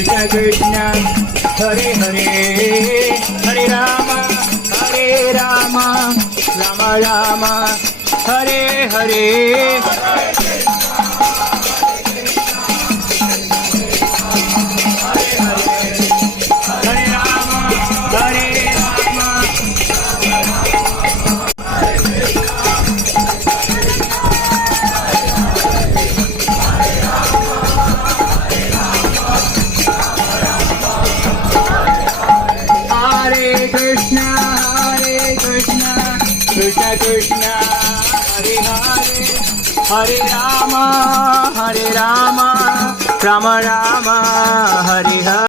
Krishna Krishna Hare Hare Hare Rama Rama Rama Hare Hare Krishna Krishna Krishna Hare Hare Hare Rama Rama Rama Hare Hare